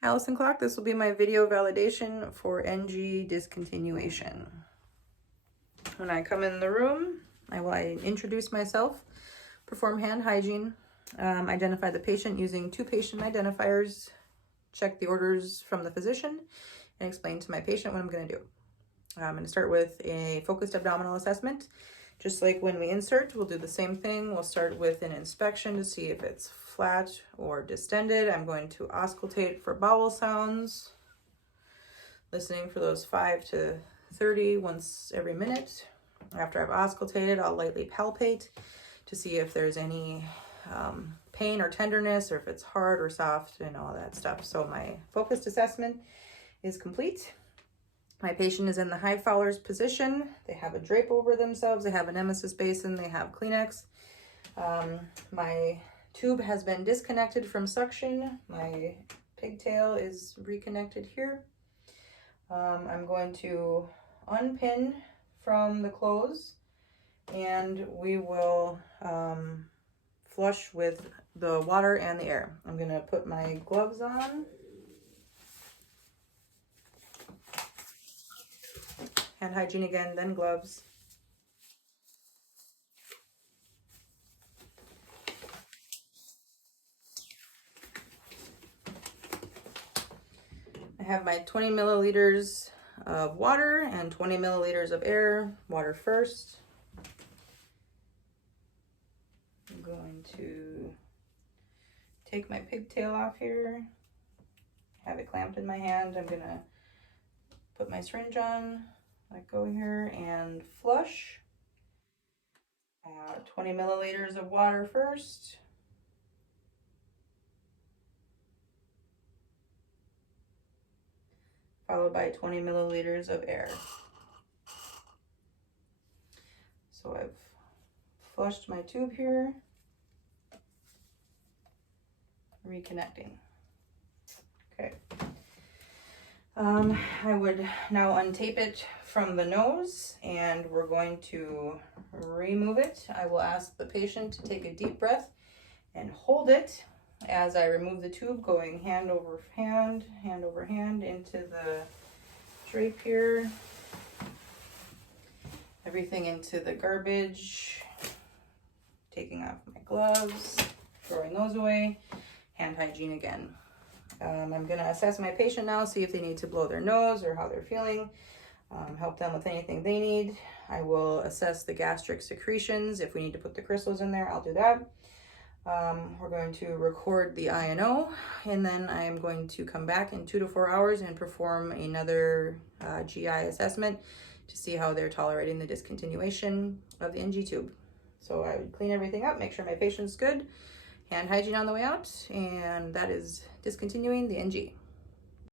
Allison Clark. This will be my video validation for NG discontinuation. When I come in the room, I will introduce myself, perform hand hygiene, identify the patient using 2 patient identifiers, check the orders from the physician, and explain to my patient what I'm going to do. I'm going to start with a focused abdominal assessment. Just like when we insert, we'll do the same thing. We'll start with an inspection to see if it's flat or distended. I'm going to auscultate for bowel sounds, listening for those 5 to 30 once every minute. After I've auscultated, I'll lightly palpate to see if there's any pain or tenderness, or if it's hard or soft and all that stuff. So my focused assessment is complete. My patient is in the high Fowler's position. They have a drape over themselves. They have an emesis basin. They have Kleenex. My tube has been disconnected from suction. My pigtail is reconnected here. I'm going to unpin from the clothes, and we will flush with the water and the air. I'm going to put my gloves on. Hand hygiene again, then gloves. I have my 20 milliliters of water and 20 milliliters of air. Water first. I'm going to take my pigtail off here. Have it clamped in my hand. I'm going to put my syringe on, let go here, and flush. 20 milliliters of water first. Followed by 20 milliliters of air. So I've flushed my tube here. Reconnecting. Okay. I would now untape it from the nose, and we're going to remove it. I will ask the patient to take a deep breath and hold it as I remove the tube, going hand over hand into the drape here. Everything into the garbage. Taking off my gloves, throwing those away. Hand hygiene again. I'm going to assess my patient now, see if they need to blow their nose or how they're feeling, help them with anything they need. I will assess the gastric secretions. If we need to put the crystals in there, I'll do that. We're going to record the INO, and then I am going to come back in 2 to 4 hours and perform another GI assessment to see how they're tolerating the discontinuation of the NG tube. So I would clean everything up, make sure my patient's good, hand hygiene on the way out, and that is discontinuing the NG.